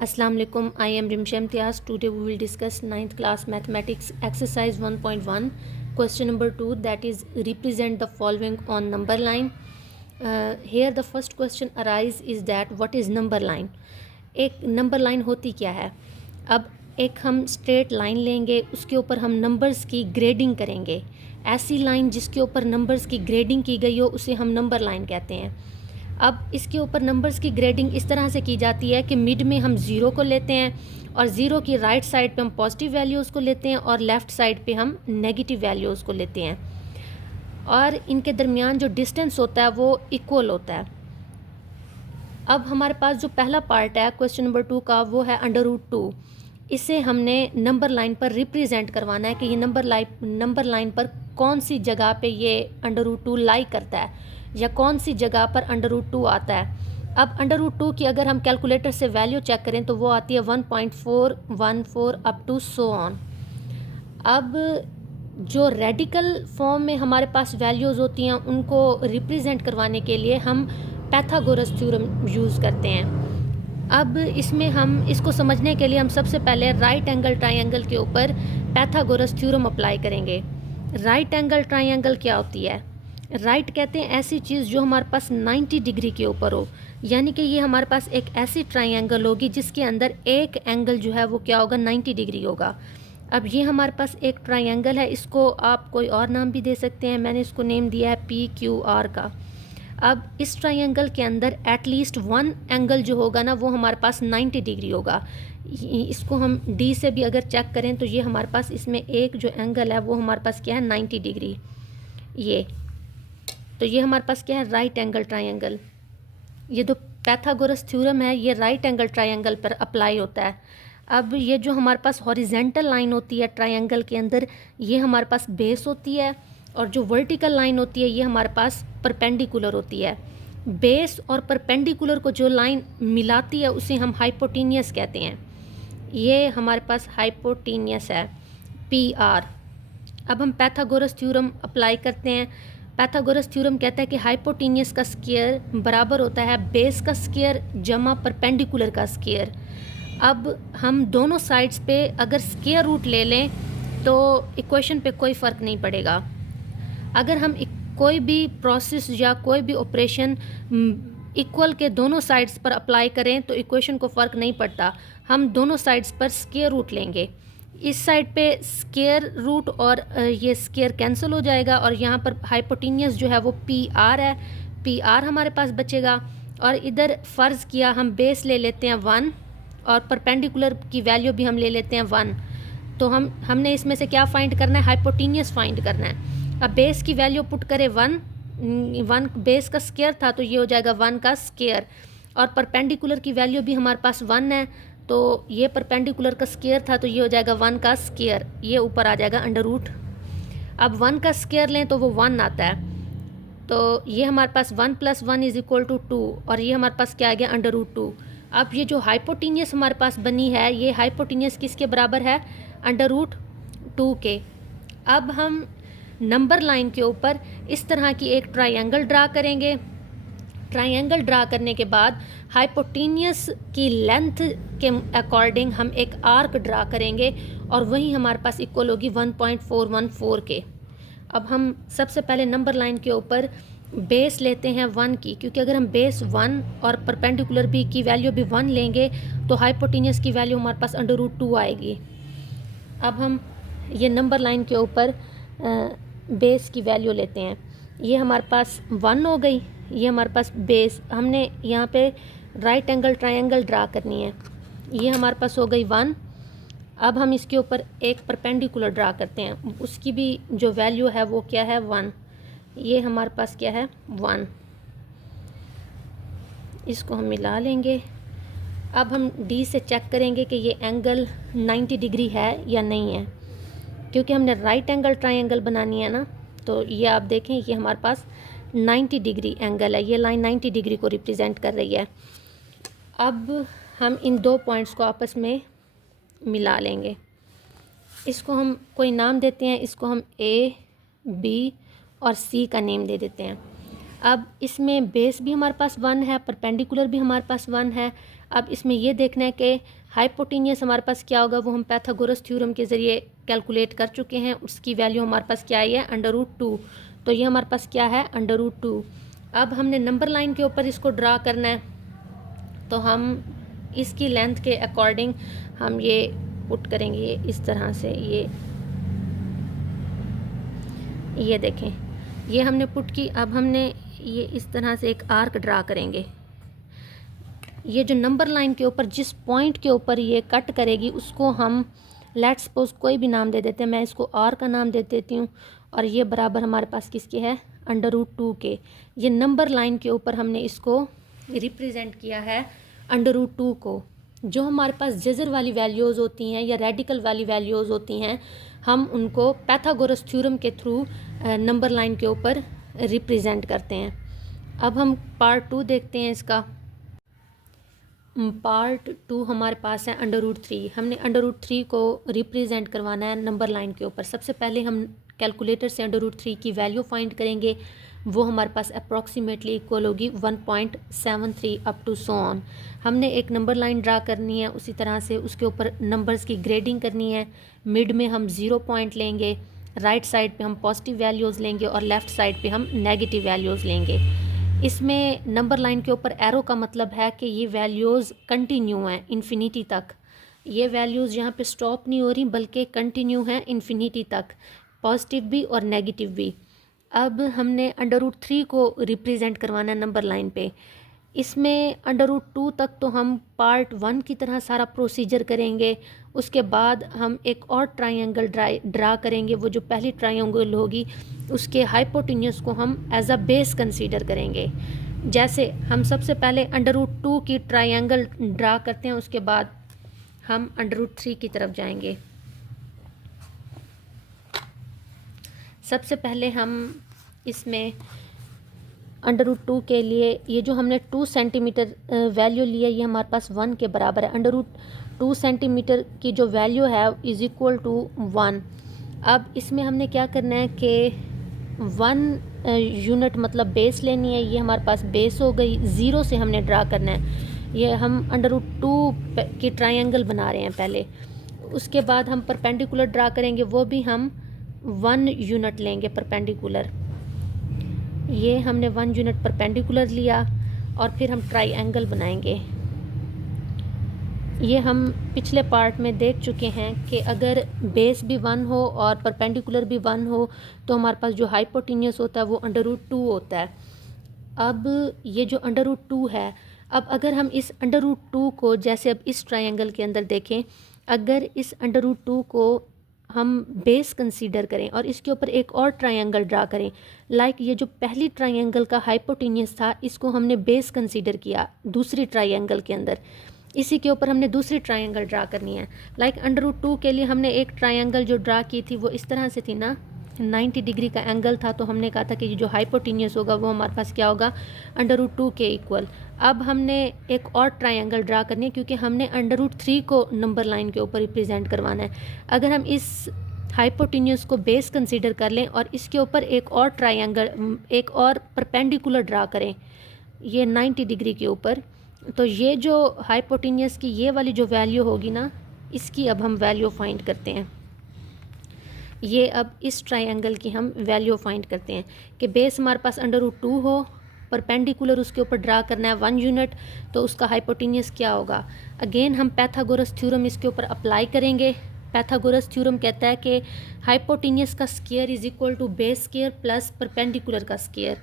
Assalamu alaikum. I am Rimsha Imtiaz. Today we will discuss 9th class mathematics exercise 1.1 question number 2, that is represent the following on number line. Here the first question arise is that what is number line. एक number line होती क्या है. अब एक हम straight line लेंगे, उसके ऊपर हम नंबर्स की ग्रेडिंग करेंगे. ऐसी लाइन जिसके ऊपर नंबर्स की ग्रेडिंग की गई हो उसे हम नंबर लाइन कहते हैं. अब इसके ऊपर नंबर्स की ग्रेडिंग इस तरह से की जाती है कि मिड में हम ज़ीरो को लेते हैं और ज़ीरो की राइट साइड पे हम पॉजिटिव वैल्यूज़ को लेते हैं और लेफ़्ट साइड पे हम नेगेटिव वैल्यूज़ को लेते हैं, और इनके दरमियान जो डिस्टेंस होता है वो इक्वल होता है. अब हमारे पास जो पहला पार्ट है क्वेश्चन नंबर 2 का वो है √2. इसे हमने नंबर लाइन पर रिप्रेजेंट करवाना है कि ये नंबर लाइन पर कौन सी जगह पे ये √2 लाई करता है या कौन सी जगह पर √2 आता है. अब √2 की अगर हम कैलकुलेटर से वैल्यू चेक करें तो वो आती है 1.414 अप टू सो ऑन. अब जो रेडिकल फॉर्म में हमारे पास वैल्यूज़ होती हैं उनको रिप्रेजेंट करवाने के लिए हम पाइथागोरस थ्योरम यूज़ करते हैं. अब इसमें हम इसको समझने के लिए हम सबसे पहले राइट एंगल ट्रायंगल के ऊपर पाइथागोरस थ्योरम अप्लाई करेंगे. राइट एंगल ट्रायंगल क्या होती है. राइट कहते हैं ऐसी चीज़ जो हमारे पास 90 डिग्री के ऊपर हो, यानी कि ये हमारे पास एक ऐसी ट्रायंगल होगी जिसके अंदर एक एंगल जो है वो क्या होगा 90 डिग्री होगा. अब ये हमारे पास एक ट्रायंगल है, इसको आप कोई और नाम भी दे सकते हैं. मैंने इसको नेम दिया है PQR का. अब इस ट्रायंगल के अंदर एटलीस्ट वन एंगल जो होगा ना वो हमारे पास 90 डिग्री होगा. इसको हम D से भी अगर चेक करें तो ये हमारे पास इसमें एक जो एंगल है वो हमारे पास क्या है 90 डिग्री. ये हमारे पास क्या है राइट एंगल ट्रायंगल. ये जो पाइथागोरस थ्योरम है ये राइट एंगल ट्रायंगल पर अप्लाई होता है. अब ये जो हमारे पास हॉरिजेंटल लाइन होती है ट्रायंगल के अंदर ये हमारे पास बेस होती है, और जो वर्टिकल लाइन होती है ये हमारे पास परपेंडिकुलर होती है. बेस और परपेंडिकुलर को जो लाइन मिलाती है उसे हम हाइपोटेनियस कहते हैं. ये हमारे पास हाइपोटेनियस है PR. अब हम पाइथागोरस थ्योरम अप्लाई करते हैं. पाइथागोरस थ्योरम कहता है कि हाइपोटेनियस का स्क्वायर बराबर होता है बेस का स्क्वायर जमा परपेंडिकुलर का स्क्वायर. अब हम दोनों साइड्स पे अगर स्क्वायर रूट ले लें तो इक्वेशन पे कोई फ़र्क नहीं पड़ेगा. अगर हम कोई भी प्रोसेस या कोई भी ऑपरेशन इक्वल के दोनों साइड्स पर अप्लाई करें तो इक्वेशन को फ़र्क नहीं पड़ता. हम दोनों साइड्स पर स्क्वायर रूट लेंगे. इस साइड पे स्क्वायर रूट और ये स्क्वायर कैंसिल हो जाएगा, और यहाँ पर हाइपोटेनियस जो है वो PR है. PR हमारे पास बचेगा. और इधर फ़र्ज़ किया हम बेस ले लेते हैं 1 और परपेंडिकुलर की वैल्यू भी हम ले लेते हैं 1. तो हमने इसमें से क्या फाइंड करना है हाइपोटेनियस फाइंड करना है. अब बेस की वैल्यू पुट करें 1 बेस का स्क्वायर था तो ये हो जाएगा 1 का स्क्वायर, और परपेंडिकुलर की वैल्यू भी हमारे पास 1 है तो ये परपेंडिकुलर का स्क्वायर था तो ये हो जाएगा 1 का स्क्वायर. ये ऊपर आ जाएगा √. अब 1 का स्क्वायर लें तो वो 1 आता है, तो ये हमारे पास 1 + 1 = 2, और ये हमारे पास क्या आ गया √2. अब ये जो हाइपोटेनियस हमारे पास बनी है ये हाइपोटेनियस किसके बराबर है √2 के. अब हम नंबर लाइन के ऊपर इस तरह की एक ट्रायंगल ड्रा करेंगे. ट्रायंगल ड्रा करने के बाद हाइपोटेनियस की लेंथ के अकॉर्डिंग हम एक आर्क ड्रा करेंगे और वही हमारे पास इक्वल होगी 1.414 के. अब हम सबसे पहले नंबर लाइन के ऊपर बेस लेते हैं 1 की, क्योंकि अगर हम बेस 1 और परपेंडिकुलर भी की वैल्यू भी 1 लेंगे तो हाइपोटेनियस की वैल्यू हमारे पास √2 आएगी. अब हम ये नंबर लाइन के ऊपर बेस की वैल्यू लेते हैं. ये हमारे पास 1 हो गई. ये हमारे पास बेस हमने यहाँ पे राइट एंगल ट्रायंगल ड्रा करनी है. ये हमारे पास हो गई 1. अब हम इसके ऊपर एक परपेंडिकुलर ड्रा करते हैं, उसकी भी जो वैल्यू है वो क्या है 1. ये हमारे पास क्या है 1. इसको हम मिला लेंगे. अब हम D से चेक करेंगे कि ये एंगल 90 डिग्री है या नहीं है, क्योंकि हमने राइट एंगल ट्रायंगल बनानी है ना. तो ये आप देखें ये हमारे पास 90 डिग्री एंगल है. ये लाइन 90 डिग्री को रिप्रेजेंट कर रही है. अब हम इन दो पॉइंट्स को आपस में मिला लेंगे. इसको हम कोई नाम देते हैं, इसको हम A, B और C का नेम दे देते हैं. अब इसमें बेस भी हमारे पास 1 है, परपेंडिकुलर भी हमारे पास 1 है। अब इसमें ये देखना है कि हाइपोटेन्यूस हमारे पास क्या होगा, वो हम पाइथागोरस थ्योरम के ज़रिए कैलकुलेट कर चुके हैं। उसकी वैल्यू हमारे पास क्या आई है, √2। तो ये हमारे पास क्या है, √2। अब हमने नंबर लाइन के ऊपर इसको ड्रा करना है, तो हम इसकी लेंथ के अकॉर्डिंग हम ये पुट करेंगे इस तरह से। ये देखें, ये हमने पुट की। अब हमने ये इस तरह से एक आर्क ड्रा करेंगे। ये जो नंबर लाइन के ऊपर जिस पॉइंट के ऊपर ये कट करेगी उसको हम लेट्स सपोज कोई भी नाम दे देते हैं। मैं इसको आर का नाम दे देती हूँ। और ये बराबर हमारे पास किसके है, √2 के। ये नंबर लाइन के ऊपर हमने इसको रिप्रेजेंट किया है √2 को। जो हमारे पास जज़र वाली वैल्यूज़ होती हैं या रेडिकल वाली वैल्यूज़ होती हैं, हम उनको पाइथागोरस थ्योरम के थ्रू नंबर लाइन के ऊपर रिप्रेजेंट करते हैं। अब हम पार्ट 2 देखते हैं इसका। पार्ट 2 हमारे पास है √3। हमने √3 को रिप्रेजेंट करवाना है नंबर लाइन के ऊपर। सबसे पहले हम कैलकुलेटर से √3 की वैल्यू फाइंड करेंगे। वो हमारे पास अप्रॉक्सीमेटली इक्वल होगी 1.73 अप टू सो ऑन। हमने एक नंबर लाइन ड्रा करनी है, उसी तरह से उसके ऊपर नंबर्स की ग्रेडिंग करनी है। मिड में हम 0 पॉइंट लेंगे, राइट साइड पे हम पॉजिटिव वैल्यूज़ लेंगे और लेफ़्ट साइड पे हम नेगेटिव वैल्यूज़ लेंगे। इसमें नंबर लाइन के ऊपर एरो का मतलब है कि ये वैल्यूज़ कंटिन्यू हैं इन्फिनिटी तक। ये वैल्यूज़ यहाँ पे स्टॉप नहीं हो रही बल्कि कंटिन्यू हैं इन्फिनिटी तक, पॉजिटिव भी और नेगेटिव भी। अब हमने √3 को रिप्रेजेंट करवाना है नंबर लाइन पे। इसमें √2 तक तो हम पार्ट 1 की तरह सारा प्रोसीजर करेंगे। उसके बाद हम एक और ट्रायंगल ड्रा करेंगे। वो जो पहली ट्रायंगल होगी उसके हाइपोटेन्यूस को हम एज अ बेस कंसीडर करेंगे। जैसे हम सबसे पहले √2 की ट्रायंगल ड्रा करते हैं, उसके बाद हम √3 की तरफ जाएंगे। सबसे पहले हम इसमें √2 के लिए ये जो हमने 2 सेंटीमीटर वैल्यू लिया, ये हमारे पास 1 के बराबर है। √2 सेंटीमीटर की जो वैल्यू है इज़ इक्वल टू 1। अब इसमें हमने क्या करना है कि 1 यूनिट मतलब बेस लेनी है। ये हमारे पास बेस हो गई, 0 से हमने ड्रा करना है। ये हम √2 की ट्रायंगल बना रहे हैं पहले। उसके बाद हम परपेंडिकुलर ड्रा करेंगे, वो भी हम 1 यूनिट लेंगे परपेंडिकुलर। ये हमने 1 यूनिट परपेंडिकुलर लिया और फिर हम ट्रायंगल बनाएंगे। ये हम पिछले पार्ट में देख चुके हैं कि अगर बेस भी 1 हो और परपेंडिकुलर भी 1 हो तो हमारे पास जो हाइपोटेन्यूस होता है वो √2 होता है। अब ये जो √2 है, अब अगर हम इस √2 को जैसे अब इस ट्रायंगल के अंदर देखें, अगर इस √2 को हम बेस कंसीडर करें और इसके ऊपर एक और ट्रायंगल ड्रा करें, लाइक ये जो पहली ट्रायंगल का हाइपोटेन्यूस था इसको हमने बेस कंसीडर किया दूसरी ट्रायंगल के अंदर, इसी के ऊपर हमने दूसरी ट्रायंगल ड्रा करनी है। लाइक √2 के लिए हमने एक ट्रायंगल जो ड्रा की थी वो इस तरह से थी ना, 90 डिग्री का एंगल था। तो हमने कहा था कि जो हाइपोटेन्यूस होगा वो हमारे पास क्या होगा, √2 के इक्वल। अब हमने एक और ट्रायंगल ड्रा करनी है क्योंकि हमने √3 को नंबर लाइन के ऊपर रिप्रेजेंट करवाना है। अगर हम इस हाइपोटेन्यूस को बेस कंसीडर कर लें और इसके ऊपर एक और ट्रायंगल, एक और परपेंडिकुलर ड्रा करें ये 90 डिग्री के ऊपर, तो ये जो हाइपोटेन्यूस की ये वाली जो वैल्यू होगी ना, इसकी अब हम वैल्यू फाइंड करते हैं। ये अब इस ट्रायंगल की हम वैल्यू फाइंड करते हैं कि बेस हमारे पास √2 हो, परपेंडिकुलर उसके ऊपर ड्रा करना है 1 यूनिट, तो उसका हाइपोटेन्यूस क्या होगा। अगेन हम पाइथागोरस थ्योरम इसके ऊपर अप्लाई करेंगे। पाइथागोरस थ्योरम कहता है कि हाइपोटेन्यूस का square is equal to base square plus perpendicular का स्क्वायर।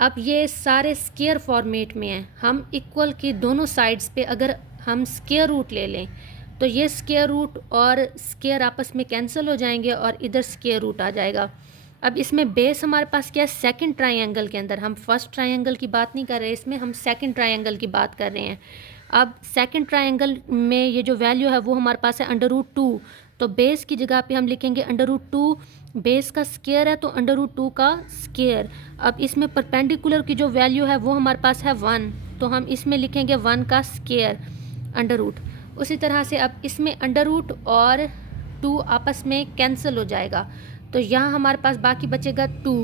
अब ये सारे स्क्वायर फॉर्मेट में हैं। हम इक्वल की दोनों साइड्स पे अगर हम स्क्वायर रूट ले लें तो ये स्क्वायर रूट और स्क्वायर आपस में कैंसिल हो जाएंगे और इधर स्क्वायर रूट आ जाएगा। अब इसमें बेस हमारे पास क्या है, सेकंड ट्रायंगल के अंदर, हम फर्स्ट ट्रायंगल की बात नहीं कर रहे, इसमें हम सेकंड ट्रायंगल की बात कर रहे हैं। अब सेकंड ट्रायंगल में ये जो वैल्यू है वो हमारे पास है √2, तो बेस की जगह पे हम लिखेंगे √2, बेस का स्क्वायर है तो √2 का स्क्वायर। अब इसमें परपेंडिकुलर की जो वैल्यू है वो हमारे पास है 1, तो हम इसमें लिखेंगे 1 का स्क्वायर √। उसी तरह से अब इसमें √ और 2 आपस में कैंसिल हो जाएगा, तो यहाँ हमारे पास बाकी बचेगा 2।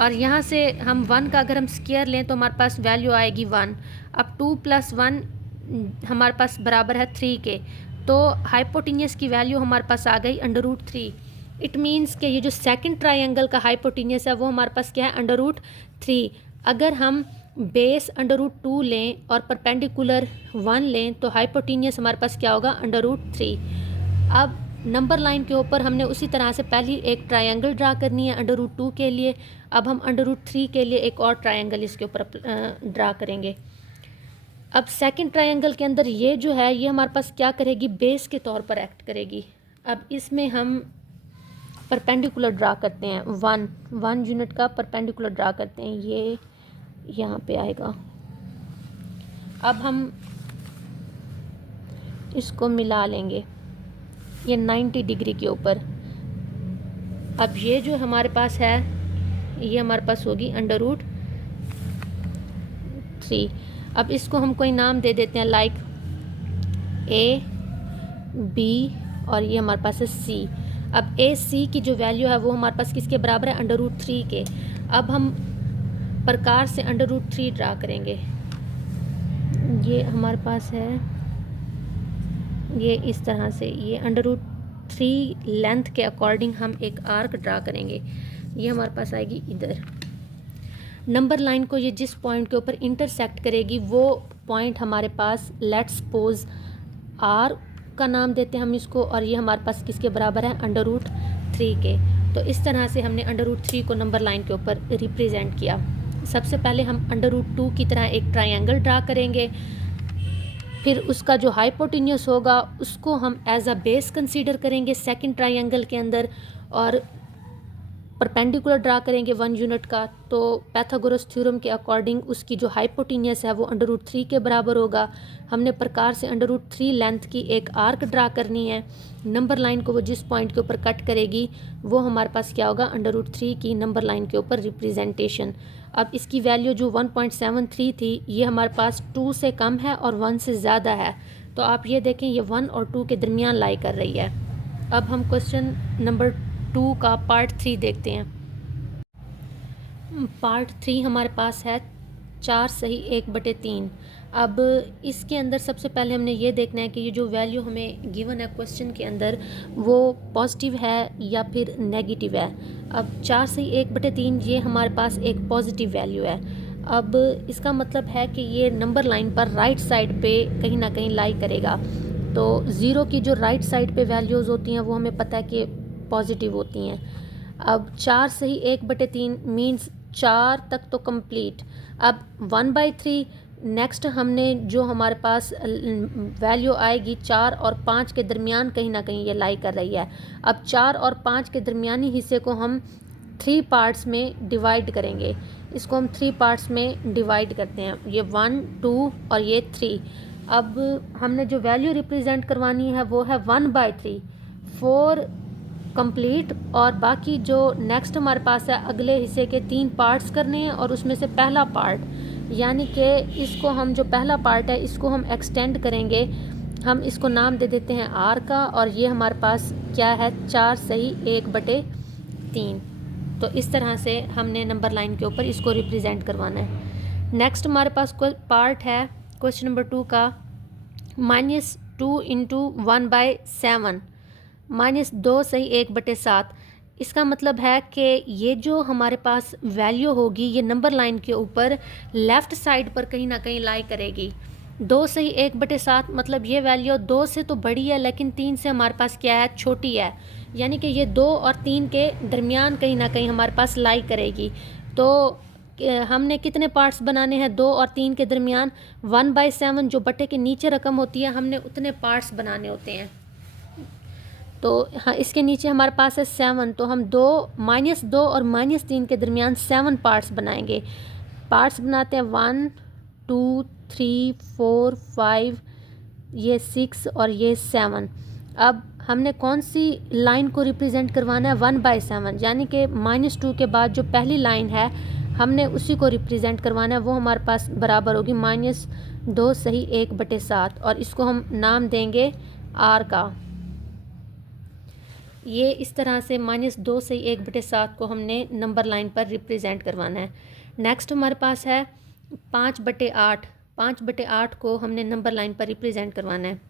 और यहाँ से हम 1 का अगर हम स्क्वायर लें तो हमारे पास वैल्यू आएगी 1। अब 2 + 1 हमारे पास बराबर है 3 के, तो हाइपोटेन्यूस की वैल्यू हमारे पास आ गई √3। इट मीन्स कि ये जो सेकंड ट्रायंगल का हाइपोटेन्यूस है वो हमारे पास क्या है, √3। अगर हम बेस √2 लें और परपेंडिकुलर 1 लें तो हाइपोटेन्यूस हमारे पास क्या होगा, √3। अब नंबर लाइन के ऊपर हमने उसी तरह से पहली एक ट्रायंगल ड्रा करनी है √2 के लिए। अब हम √3 के लिए एक और ट्रायंगल इसके ऊपर ड्रा करेंगे। अब सेकंड ट्रायंगल के अंदर ये जो है ये हमारे पास क्या करेगी, बेस के तौर पर एक्ट करेगी। अब इसमें हम परपेंडिकुलर ड्रा करते हैं, 1 यूनिट का परपेंडिकुलर ड्रा करते हैं, ये यहाँ पे आएगा। अब हम इसको मिला लेंगे ये 90 डिग्री के ऊपर। अब ये जो हमारे पास है ये हमारे पास होगी √3। अब इसको हम कोई नाम दे देते हैं, लाइक A, B और ये हमारे पास है C। अब AC की जो वैल्यू है वो हमारे पास किसके बराबर है, √3 के। अब हम प्रकार से √3 ड्रा करेंगे। ये हमारे पास है ये इस तरह से, ये √3 लेंथ के अकॉर्डिंग हम एक आर्क ड्रा करेंगे। ये हमारे पास आएगी इधर। नंबर लाइन को ये जिस पॉइंट के ऊपर इंटरसेक्ट करेगी वो पॉइंट हमारे पास, लेट्स सपोज R का नाम देते हैं हम इसको, और ये हमारे पास किसके बराबर है, √3 के। तो इस तरह से हमने √3 को नंबर लाइन के ऊपर रिप्रेजेंट किया। सबसे पहले हम √2 की तरह एक ट्रायंगल ड्रा करेंगे, फिर उसका जो हाइपोटेन्यूस होगा उसको हम एज अ बेस कंसीडर करेंगे सेकंड ट्रायंगल के अंदर, और परपेंडिकुलर ड्रा करेंगे 1 यूनिट का। तो पैथागोरस थ्योरम के अकॉर्डिंग उसकी जो हाइपोटेन्यूस है वो √3 के बराबर होगा। हमने प्रकार से √3 लेंथ की एक आर्क ड्रा करनी है। नंबर लाइन को वो जिस पॉइंट के ऊपर कट करेगी वो हमारे पास क्या होगा, √3 की नंबर लाइन के ऊपर रिप्रेजेंटेशन। अब इसकी वैल्यू जो 1.73 थी ये हमारे पास 2 से कम है और 1 से ज़्यादा है, तो आप ये देखें ये 1 और 2 के दरमियान लाई कर रही है। अब हम क्वेश्चन नंबर 2 का पार्ट 3 देखते हैं। पार्ट 3 हमारे पास है 4 सही 1/3। अब इसके अंदर सबसे पहले हमने ये देखना है कि ये जो वैल्यू हमें गिवन है क्वेश्चन के अंदर वो पॉजिटिव है या फिर नेगेटिव है। अब 4 सही 1/3 ये हमारे पास एक पॉजिटिव वैल्यू है। अब इसका मतलब है कि ये नंबर लाइन पर राइट साइड पे कहीं ना कहीं लाई करेगा। तो 0 की जो राइट साइड पे वैल्यूज़ होती हैं वो हमें पता है कि पॉजिटिव होती हैं। अब 4 सही 1/3 मीन्स 4 तक तो कंप्लीट। अब 1/3 नेक्स्ट हमने जो हमारे पास वैल्यू आएगी 4 और 5 के दरमियान कहीं ना कहीं ये लाई कर रही है। अब 4 और 5 के दरमियानी हिस्से को हम 3 पार्ट्स में डिवाइड करेंगे। इसको हम 3 पार्ट्स में डिवाइड करते हैं, ये 1, 2 और ये 3। अब हमने जो वैल्यू रिप्रेजेंट करवानी है वो है 1/3, 4 कंप्लीट, और बाकी जो नेक्स्ट हमारे पास है अगले हिस्से के 3 पार्ट्स करने हैं और उसमें से पहला पार्ट, यानी कि इसको हम जो पहला पार्ट है इसको हम एक्सटेंड करेंगे। हम इसको नाम दे देते हैं R का, और ये हमारे पास क्या है 4 सही 1/3। तो इस तरह से हमने नंबर लाइन के ऊपर इसको रिप्रेजेंट करवाना है। नेक्स्ट हमारे पास पार्ट है क्वेश्चन नंबर 2 का, -2 × 1/7, -2 सही 1/7। इसका मतलब है कि ये जो हमारे पास वैल्यू होगी ये नंबर लाइन के ऊपर लेफ़्ट साइड पर कहीं ना कहीं लाई करेगी। 2 सही 1/7 मतलब ये वैल्यू 2 से तो बड़ी है लेकिन 3 से हमारे पास क्या है, छोटी है, यानी कि ये 2 और 3 के दरमियान कहीं ना कहीं हमारे पास लाई करेगी। तो हमने कितने पार्ट्स बनाने हैं, 2 और 3 के दरमियान 1/7 जो बटे के नीचे रकम होती है हमने उतने पार्ट्स बनाने होते हैं। तो हाँ, इसके नीचे हमारे पास है 7, तो हम -2 और -3 के दरमियान 7 पार्ट्स बनाएंगे। पार्ट्स बनाते हैं 1, 2, 3, 4, 5, ये 6 और ये 7। अब हमने कौन सी लाइन को रिप्रेजेंट करवाना है, 1/7, यानी कि -2 के बाद जो पहली लाइन है हमने उसी को रिप्रेजेंट करवाना है। वो हमारे पास बराबर होगी -2 सही 1/7, और इसको हम नाम देंगे R का। ये इस तरह से -2 से 1/7 को हमने नंबर लाइन पर रिप्रेजेंट करवाना है। नेक्स्ट हमारे पास है 5/8। 5/8 को हमने नंबर लाइन पर रिप्रेजेंट करवाना है।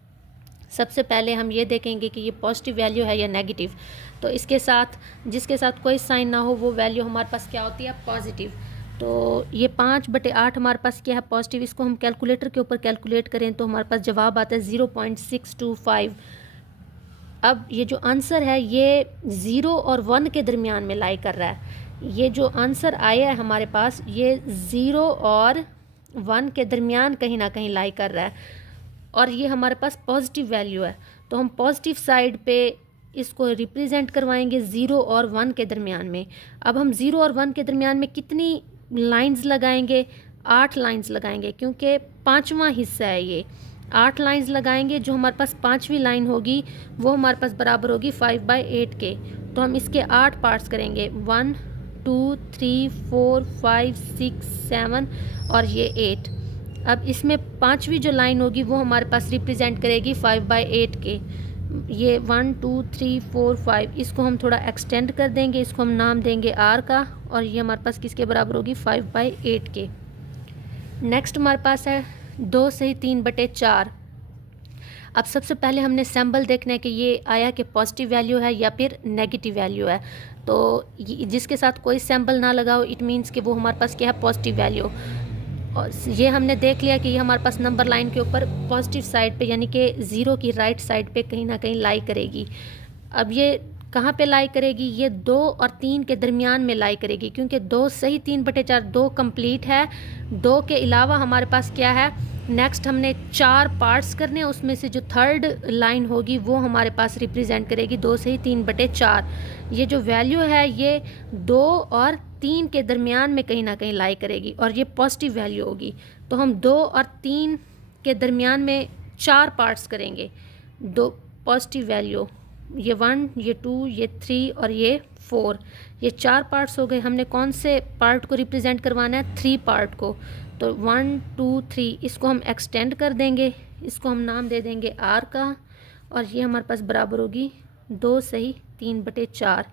सबसे पहले हम ये देखेंगे कि ये पॉजिटिव वैल्यू है या नेगेटिव। तो इसके साथ जिसके साथ कोई साइन ना हो वो वैल्यू हमारे पास क्या होती है, पॉजिटिव। तो ये 5/8 हमारे पास क्या है, पॉजिटिव। इसको हम कैलकुलेटर के ऊपर कैलकुलेट करें तो हमारे पास जवाब आता है 0.625। अब ये जो आंसर है ये 0 और 1 के दरमियान में लाई कर रहा है। ये जो आंसर आया है हमारे पास ये 0 और 1 के दरमियान कहीं ना कहीं लाई कर रहा है और ये हमारे पास पॉजिटिव वैल्यू है। तो हम पॉजिटिव साइड पे इसको रिप्रेजेंट करवाएंगे 0 और 1 के दरमियान में। अब हम 0 और 1 के दरमियान में कितनी लाइंस लगाएंगे, 8 लाइंस लगाएंगे, क्योंकि 5वां हिस्सा है ये। 8 लाइंस लगाएंगे। जो हमारे पास 5वीं लाइन होगी वो हमारे पास बराबर होगी 5/8 के। तो हम इसके 8 पार्ट्स करेंगे, 1 2 3 4 5 6 7 और ये 8। अब इसमें 5वीं जो लाइन होगी वो हमारे पास रिप्रेजेंट करेगी 5/8 के। ये 1 2 3 4 5 इसको हम थोड़ा एक्सटेंड कर देंगे, इसको हम नाम देंगे R का, और ये हमारे पास किसके बराबर होगी, 5/8 के। नेक्स्ट हमारे पास है 2 से 3/4। अब सबसे पहले हमने सैम्बल देखना है कि ये आया कि पॉजिटिव वैल्यू है या फिर नेगेटिव वैल्यू है। तो जिसके साथ कोई सैम्बल ना लगा हो इट मीन्स कि वो हमारे पास क्या है, पॉजिटिव वैल्यू। और ये हमने देख लिया कि ये हमारे पास नंबर लाइन के ऊपर पॉजिटिव साइड पे यानी कि 0 की राइट साइड पे कहीं ना कहीं लाई करेगी। अब ये कहाँ पे लाई करेगी, ये 2 और 3 के दरमियान में लाई करेगी, क्योंकि 2 सही 3/4 2 कंप्लीट है। 2 के अलावा हमारे पास क्या है, नेक्स्ट हमने 4 पार्ट्स करने हैं, उसमें से जो थर्ड लाइन होगी वो हमारे पास रिप्रेजेंट करेगी 2 से 3/4। ये जो वैल्यू है ये 2 और 3 के दरमियान में कहीं ना कहीं लाई करेगी और ये पॉजिटिव वैल्यू होगी। तो हम 2 और 3 के दरमियान में 4 पार्ट्स करेंगे, 2 पॉजिटिव वैल्यू, ये 1 ये 2 ये 3 और ये 4, ये 4 पार्ट्स हो गए। हमने कौन से पार्ट को रिप्रेजेंट करवाना है, 3 पार्ट को। तो 1 2 3 इसको हम एक्सटेंड कर देंगे, इसको हम नाम दे देंगे R का, और ये हमारे पास बराबर होगी 2 सही 3/4।